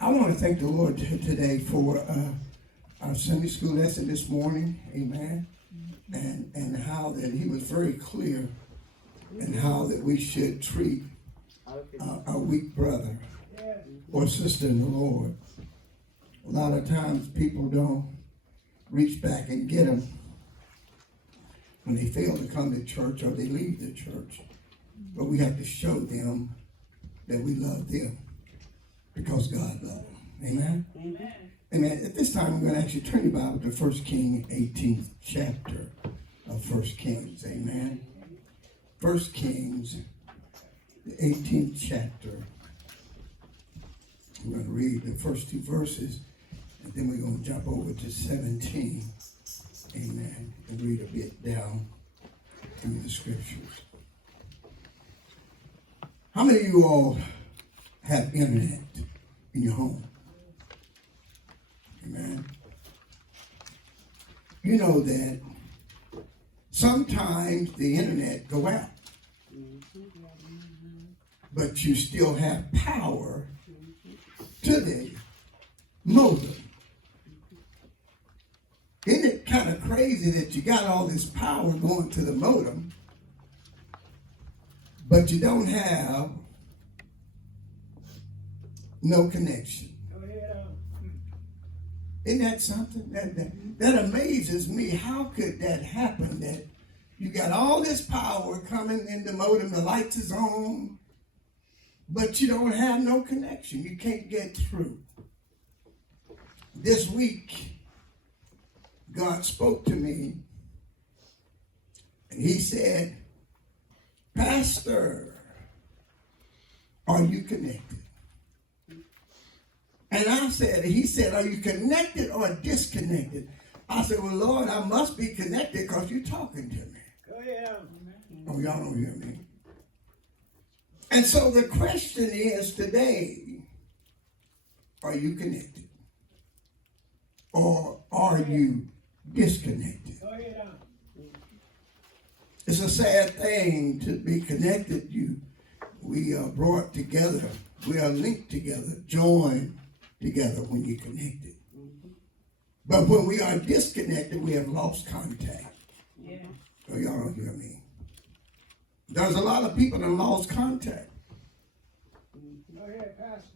I want to thank the Lord today for our Sunday school lesson this morning, amen, and how that he was very clear and how that we should treat our weak brother or sister in the Lord. A lot of times people don't reach back and get them when they fail to come to church or they leave the church. But we have to show them that we love them because God loves them. Amen? Amen. Amen. At this time, I'm going to actually turn your Bible to 1 Kings, 18th chapter of 1 Kings. Amen. 1 Kings, the 18th chapter. I'm going to read the first two verses, and then we're going to jump over to 17. Amen. And read a bit down through the scriptures. How many of you all have internet in your home? Amen. You know that sometimes the internet go out, but you still have power to the modem. Isn't it kind of crazy that you got all this power going to the modem, but you don't have no connection? Isn't that something? That amazes me. How could that happen? That you got all this power coming in the modem, the lights is on, but you don't have no connection. You can't get through. This week, God spoke to me, and he said, Pastor, are you connected? And he said, are you connected or disconnected? I said, well, Lord, I must be connected because you're talking to me. Oh, yeah. Oh, y'all don't hear me. And so the question is today, are you connected? Or are you disconnected? Oh, yeah. It's a sad thing to be connected. We are brought together. We are linked together, joined together when you're connected. But when we are disconnected, we have lost contact. Yeah. Oh, y'all don't hear me. There's a lot of people that lost contact. Go ahead, Pastor.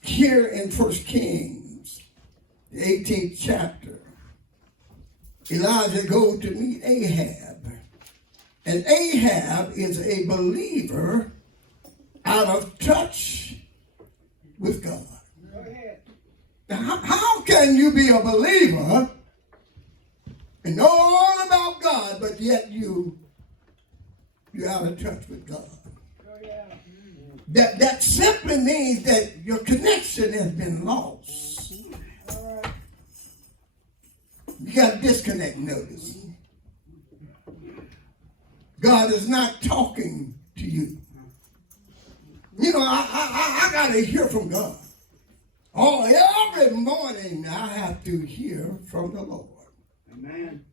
Here in 1 Kings, the 18th chapter, Elijah goes to meet Ahab. And Ahab is a believer out of touch with God. Go ahead. Now, how can you be a believer and know all about God, but yet you're out of touch with God? Oh, yeah. That simply means that your connection has been lost. All right. You got to disconnect, notice. God is not talking to you. You know, I got to hear from God. Oh, every morning I have to hear from the Lord. Amen.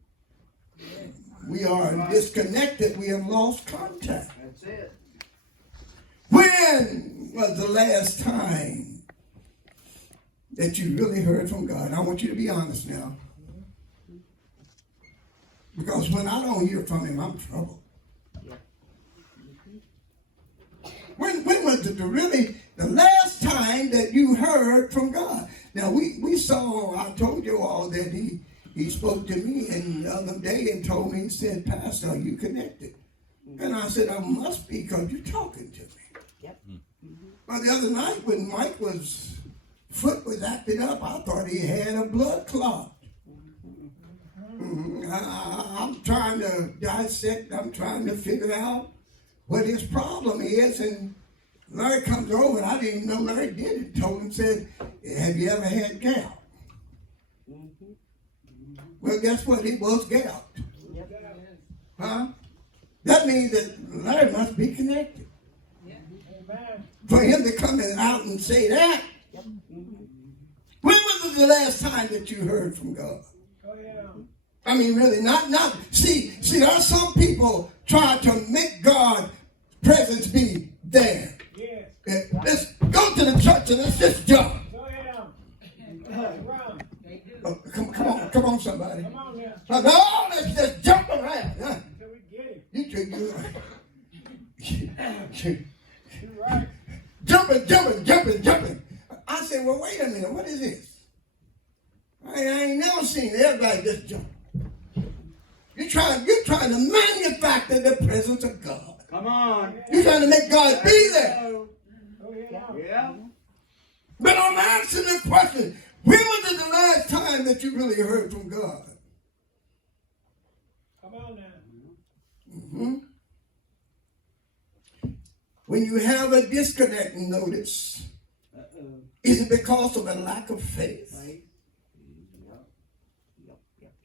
We are disconnected. We have lost contact. That's it. When was the last time that you really heard from God? I want you to be honest now. Because when I don't hear from him, I'm in trouble. When was the last time that you heard from God? Now, we saw, I told you all that he spoke to me and the other day and told me, he said, Pastor, are you connected? And I said, I must be because you're talking to me. Yep. Well, the other night when Mike's foot was acting up, I thought he had a blood clot. I'm trying to dissect, I'm trying to figure out what his problem is, and Larry comes over, and I didn't even know Larry did it. Told him, said, have you ever had gout? Well, guess what? It was gout. Huh? That means that Larry must be connected. For him to come out and say that. When was the last time that you heard from God? I mean, really, not. See, there are some people try to make God's presence be there. Yes. Let's go to the church and let's just jump. Jumping. I said, well, wait a minute, what is this? I ain't never seen everybody just jump. You're trying to manufacture the presence of God. Come on. You're trying to make God be there. Yeah. But I'm asking the question, when was it the last time that you really heard from God? Come on now. Mm-hmm. When you have a disconnect, notice, is it because of a lack of faith?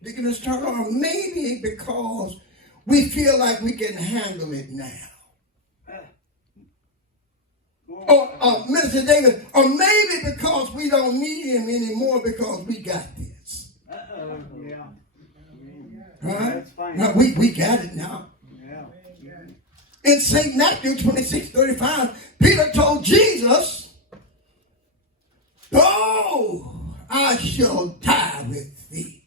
Deaconess Turner, or maybe because we feel like we can handle it now. Or Minister David, or maybe because we don't need him anymore because we got this. Yeah. Right? No, we got it now. Yeah. In St. Matthew 26:35, Peter told Jesus, "Oh, I shall die with thee.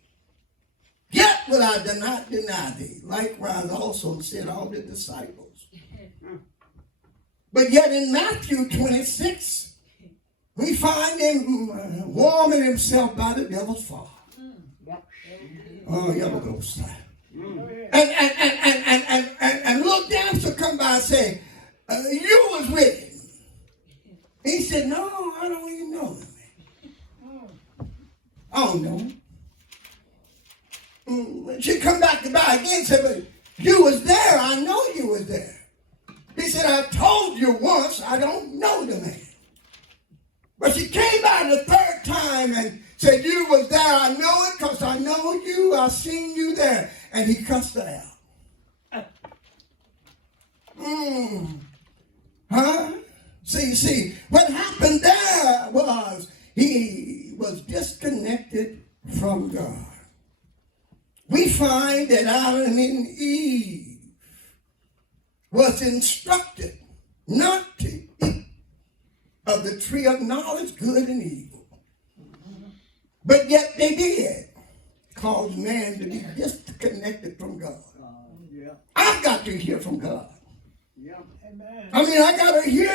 Yet will I not deny thee." Likewise also said all the disciples. But yet in Matthew 26, we find him warming himself by the devil's fire. Oh, y'all go side. And little dancer come by and say, "You was with him." He said, "No, I don't even know him. I don't know him." She come back to buy again and said, "But you was there. I know you was there." He said, "I told you once, I don't know the man." But she came by the third time and said, "You was there. I know it because I know you. I seen you there." And he cussed her out. Huh? See, what happened there was he was disconnected from God. We find that Adam and Eve was instructed not to eat of the tree of knowledge, good and evil. But yet they did, cause man to be disconnected from God. I've got to hear from God. I mean, I got to hear.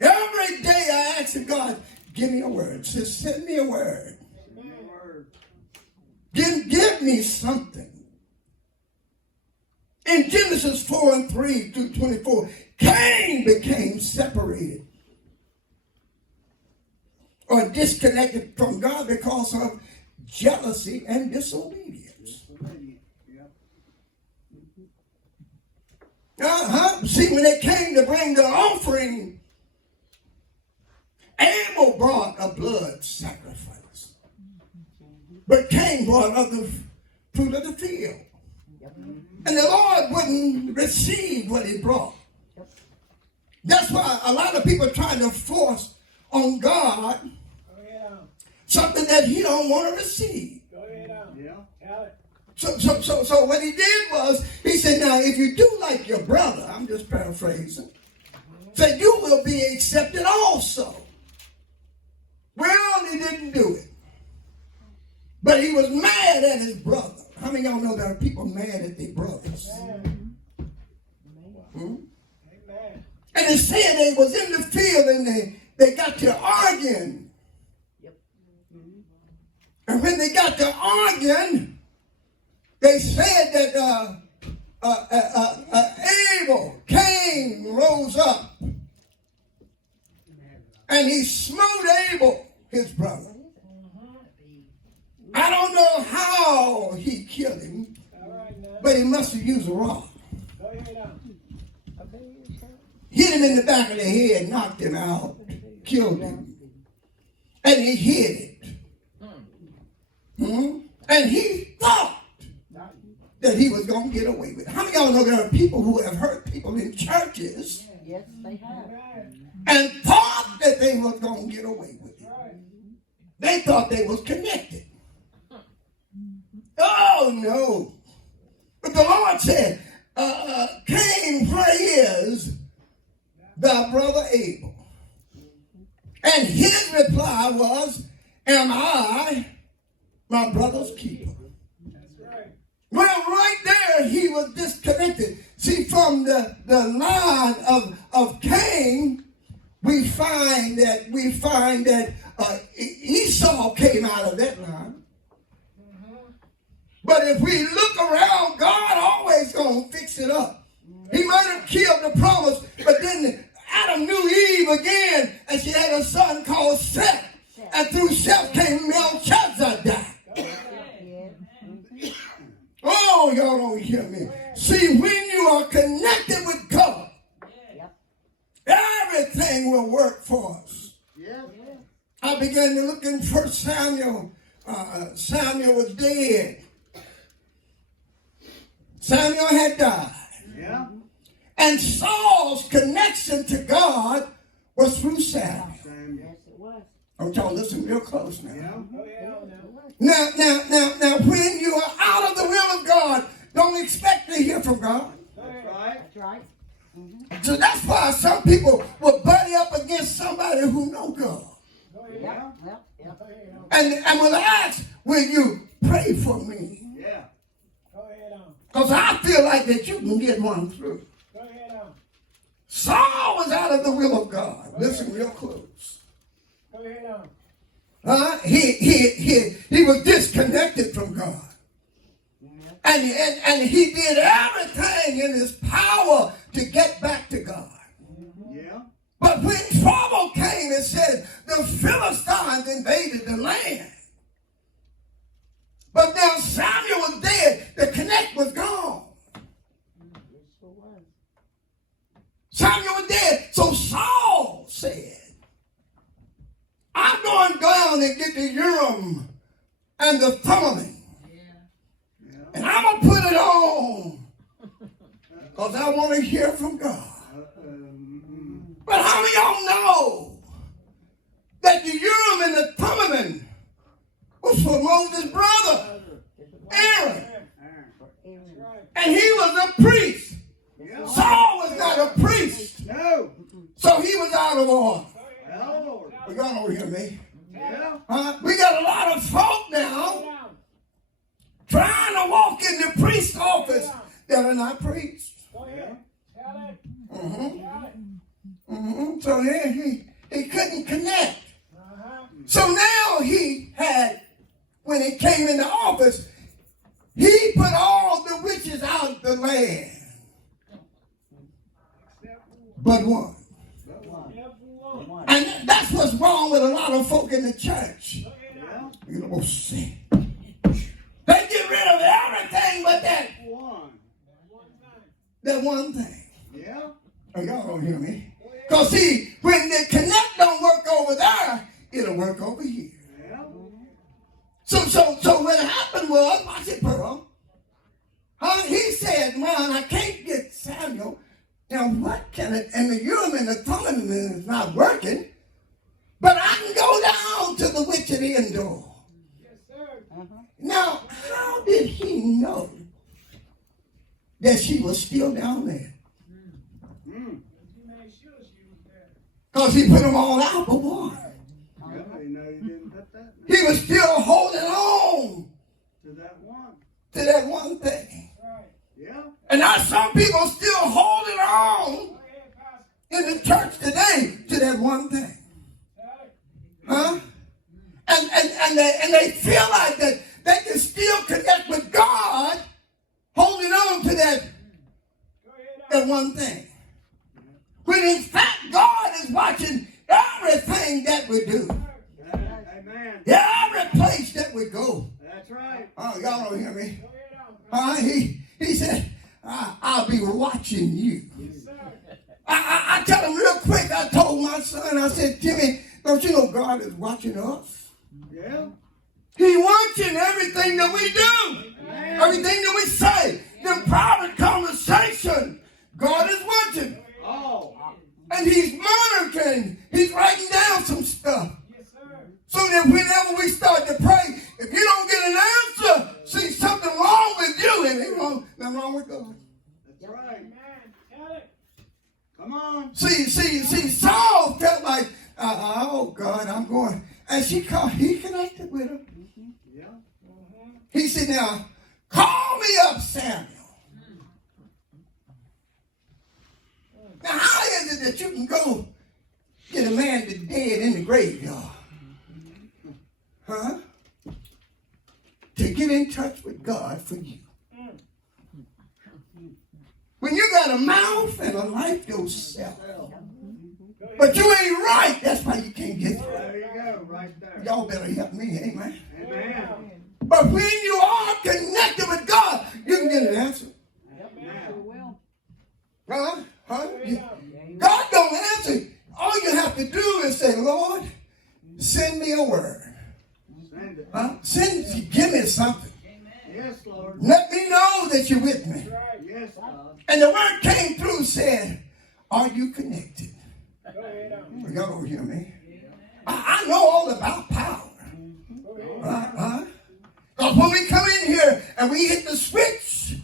Every day I ask God, give me a word. Just send me a word. Give me something. In Genesis 4:3-24, Cain became separated or disconnected from God because of jealousy and disobedience. See, when they came to bring the offering, Abel brought a blood sacrifice, but Cain brought of the fruit of the field. And the Lord wouldn't receive what he brought. That's why a lot of people are trying to force on God something that he don't want to receive. So what he did was, he said, now if you do like your brother, I'm just paraphrasing, said you will be accepted also. Well, he didn't do it. But he was mad at his brother. How many of y'all know there are people mad at their brothers? And it said they was in the field and they got to arguing. And when they got to arguing, they said that Abel, Cain rose up and he smote Abel, his brother. I don't know how he killed him, but he must have used a rock. Hit him in the back of the head, knocked him out, killed him. And he hid it. And he thought that he was going to get away with it. How many of y'all know there are people who have hurt people in churches? Yes, they have. And thought that they was going to get away with it. They thought they was connected. Oh, no. But the Lord said, Cain, where is thy brother Abel? And his reply was, am I my brother's keeper? Well, right there, he was disconnected. See, from the line of Cain, we find that Esau came out of that line. But if we look around, God always gonna fix it up. He might have killed the promise, but then Adam knew Eve again, and she had a son called Seth. And through Seth came Melchizedek. Oh, y'all don't hear me. See, when you are connected with God, everything will work for us. I began to look in 1 Samuel. Samuel was dead. Samuel had died. Yeah. And Saul's connection to God was through Samuel. Yes, it was. I want y'all to listen real close now. Yeah. Now, when you are out of the will of God, don't expect to hear from God. That's right. That's right. So that's why some people will buddy up against somebody who know God. Yeah. And will ask, will you pray for me? Yeah. Because I feel like that you can get one through. Saul was out of the will of God. Listen real close. He was disconnected from God. And he did everything in his power to get back to God. Yeah. But when trouble came, it said the Philistines invaded the land. But now Samuel was dead. The connect was gone. Samuel was dead. So Saul said, I'm going down and get the Urim and the Thummim. And I'm going to put it on. Because I want to hear from God. But how many of y'all know that the Urim and the Thummim was for Moses' brother, Aaron? And he was a priest. Saul was not a priest. No. So he was out of order. Lord. But y'all don't hear me. Yeah. We got a lot of folk now trying to walk in the priest's office that are not priests. So then he couldn't connect. So now he had, when he came into office, he put all the witches out the land. But one. And that's what's wrong with a lot of folk in the church. You know what I'm saying? They get rid of everything but that one thing. Yeah. Oh, y'all don't hear me. Because see, when the connect don't work over there, it'll work over here. Yeah. So what happened was, watch it, Pearl. He said, man, I can't get Samuel. Now what can it, and the Urim and the Thummim is not working, but I can go down to the witch at the end door. Yes, sir. Now, how did he know that she was still down there? Because he put them all out but one. Yeah, you know you didn't put that. He was still holding on To that one. to that one thing. Yeah. And now some people still holding on in the church today to that one thing. Huh? And they feel like that they can still connect with God holding on to that one thing. When in fact God is watching everything that we do. Amen. Every place that we go. That's right. Oh, y'all don't hear me? He said, I'll be watching you. I tell him real quick, I told my son, I said, Timmy, don't you know God is watching us? Yeah. He's watching everything that we do. Everything that we say. The private conversation. God is watching. Oh. And he's monitoring. He's writing down some stuff. So that whenever we start to pray, if you don't get an answer, see something wrong with you, and ain't wrong with God. That's right. Come on. See, Saul felt like, oh God, I'm going. And he connected with her. Yeah. He said, now, call me up, Samuel. Now, how is it that you can go get a man that's dead in the graveyard? Huh? To get in touch with God for you. When you got a mouth and a life yourself, but you ain't right, that's why you can't get through. There you go, right there. Y'all better help me, amen. Amen. But when you are connected with God, you can get an answer. Huh? God don't answer. All you have to do is say, Lord, send me a word. Send it. Huh? Give me something. Yes, Lord. Let me know that you're with me. Yes, God. And the word came through, said, are you connected? Y'all don't hear me. I know all about power. Because when we come in here and we hit the switch,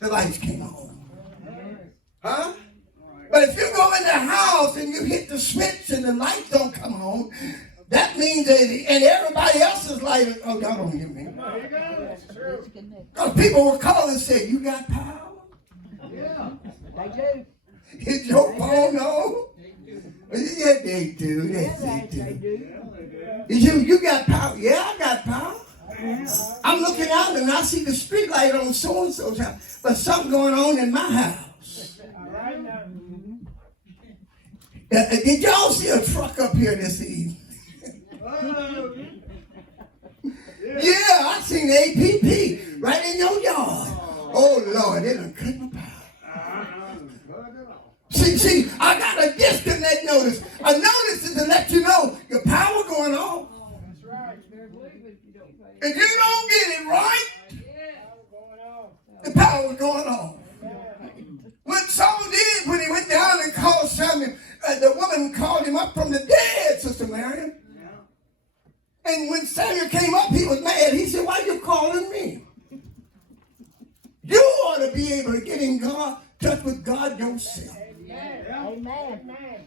the lights came on. Huh? But if you go in the house and you hit the switch and the lights don't come on, that means that, and everybody else's light, oh, y'all don't hear me. Because people will call and say, you got power? Yeah. They do. Is your phone on? Yeah, they do. Yes, they do. Yeah, they do. You got power? Yeah, I got power. I'm looking out and I see the street light on so-and-so's house. But something going on in my house. Did y'all see a truck up here this evening? Oh. Yeah, I seen the APP right in your yard. Oh, Lord, they done cut my power. See, I got a disconnect notice. A notice is to let you know your power going on. That's right. If you don't get it right, the power going on. What Saul did when he went down and called Samuel, the woman called him up from the dead, Sister Marion. And when Samuel came up, he was mad. He said, why are you calling me? You ought to be able to get in touch with God yourself. Amen.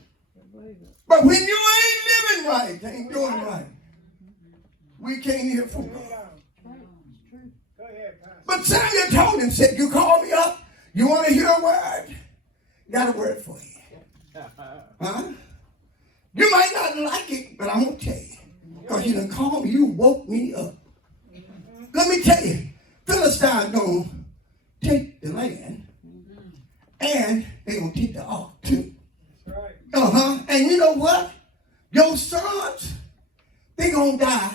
But when you ain't living right, ain't doing right, we can't hear from God. But Samuel told him, said, you call me up, you want to hear a word? Got a word for you. Huh? You might not like it, but I'm going to tell you. Because you done called me, you woke me up. Let me tell you, Philistine going to take the land, and they going to take the ark too. And you know what? Your sons, they going to die.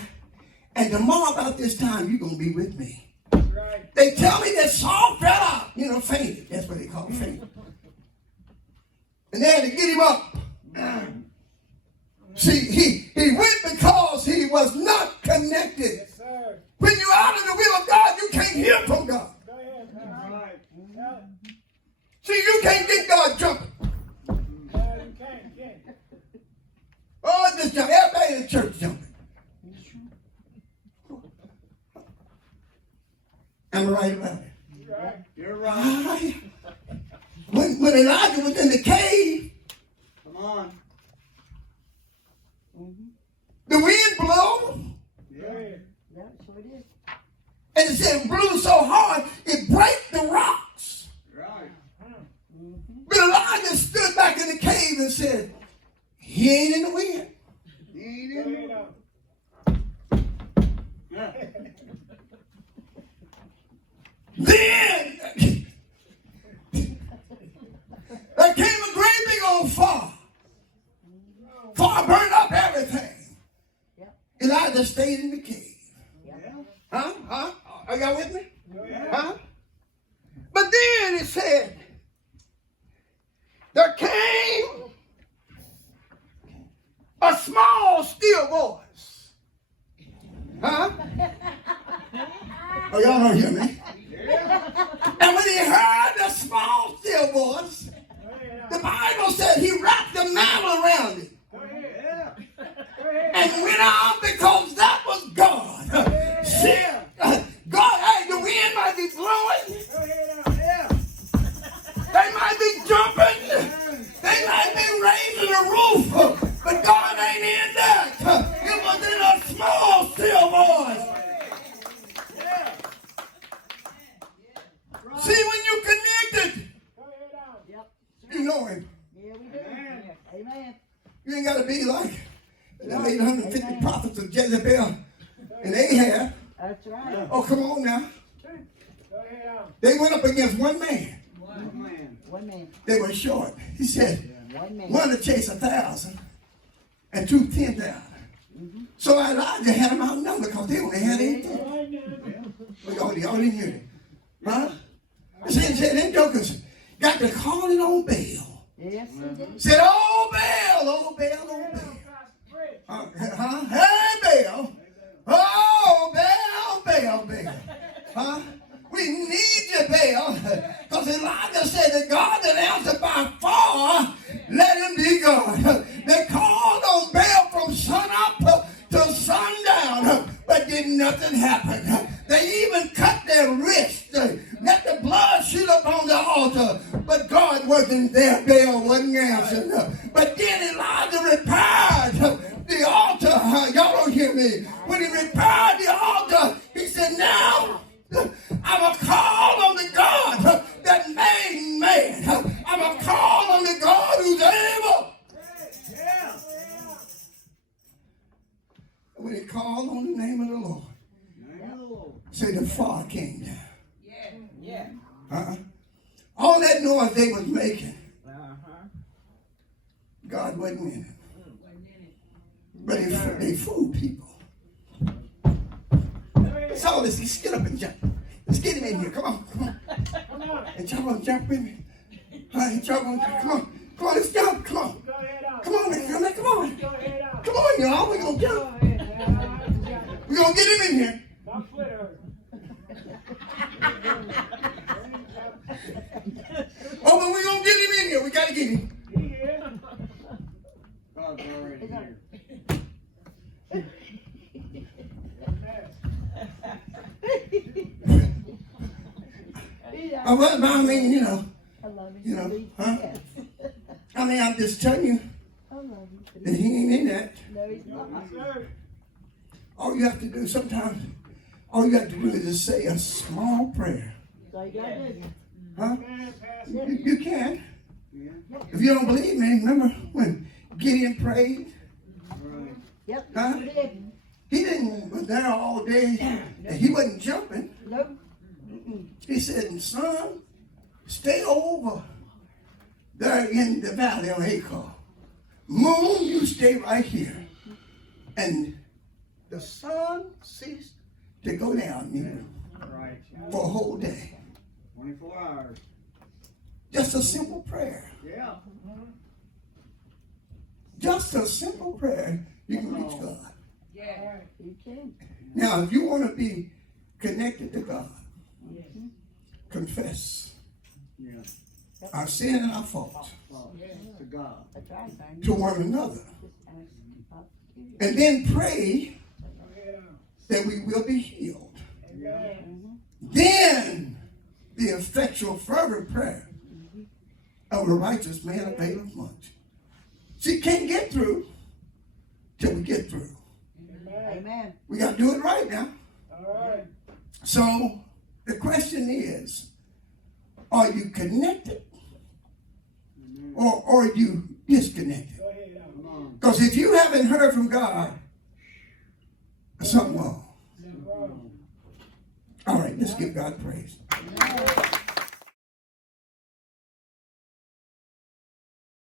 And tomorrow about this time, you're going to be with me. They tell me that Saul fell out, fainted. That's what they call fainted. And they had to get him up. See, he went because he was not connected. Yes, sir. When you're out of the will of God, you can't hear from God. Go ahead, Right. See, you can't get God jumping. No, you can't. Oh, just jump. Everybody in the church jumping. Am I right about it? Right. You're right. When Elijah was in the cave, Come on. the wind blew, Yeah. Yeah, so it is. and it said it blew so hard it broke the rocks. Right. But Elijah stood back in the cave and said, he ain't in the wind. He ain't Go in ahead there. on. Yeah. Then there came a great big old fire. Fire burned up everything. Yep. Elijah stayed in the cave. Yeah. Huh? Are y'all with me? Go ahead. Huh? But then it said, there came a small still voice. Huh? Oh, y'all don't hear me? And when he heard the small still voice, Go ahead the on. Bible said he wrapped the mantle around it Go ahead. Yeah. Go ahead. and went on because that was God. See, God, hey, the wind might be blowing. Go ahead on. Yeah. They might be jumping. They might be raising the roof. But God ain't in that. It was in a small, still voice. Yeah. See, when you connected, Go ahead on. Yep. you know You ain't got to be like them 850 prophets of Jezebel and Ahab. That's right. Oh, come on now. Go ahead on. They went up against one man. One man. One man. They were short. He said, One man. one to chase 1,000 and two 10,000. So Elijah had them outnumbered because they only had 18. Y'all didn't hear it. Huh? Said them jokers got to calling on Baal. Yes, he did. Said, oh Baal, oh Baal, oh Baal. Huh? Hey Baal. Oh Baal, Baal, Baal. Huh? We need you, Baal. Because Elijah said that God that answered by far, let him be God. They called on Baal from sun up to sundown, but did nothing happen. They even cut their wrists, let the blood shoot up on the altar, but God wasn't there. Baal wasn't answering. But then Elijah repaired the altar. Y'all don't hear me. When he repaired the altar, he said, now I'm going to call on the God that made man. I'm going to call on the God who's able. Yeah. When he called on the name of the Lord, Name of the Lord. say the fire came down. Yeah. All that noise they was making, God wasn't in it. But they fooled people. That's all this. Let's get up and jump. Let's get him in here. Come on. Come on. And y'all gonna jump with me. Y'all gonna jump. Come on. Come on, let's jump. Come on. Go ahead on. Come on, man. Come on. Go ahead on. Come on, y'all. We're gonna Go jump. ahead. We're gonna get him in here. My foot hurt. Oh, but we're gonna get him in here. We gotta get him. He here. God's already here. Well, I mean, you know, I love You you. know, huh? Yes. I mean, I'm just telling you I love you. that he ain't in that. No, he's not. Sir. All you have to do sometimes, all you have to do is just say a small prayer. So you gotta do. Huh? Man, Pastor. You can. Yeah. If you don't believe me, remember when Gideon prayed? Right. Yep. Huh? You did. He didn't was there all day and he wasn't jumping. Nope. He said, son, stay over there in the valley of Achor. Moon, you stay right here. And the sun ceased to go down Right. for a whole day. 24 hours. Just a simple prayer. Yeah. Just a simple prayer. You can reach God. Yeah. You can. Now, if you want to be connected to God, confess Yeah. our sin and our fault Father, to God. That's right, man. to one another. Just ask God to give you. And then pray Go ahead on. that we will be healed. Amen. Then the effectual fervent prayer of a righteous man availeth much. See, can't get through till we get through. Amen. Amen. We got to do it right now. All right. So the question is, are you connected or are you disconnected? Go ahead on. Come on. Because if you haven't heard from God, there's something wrong. No problem. All right, let's give God praise. Amen.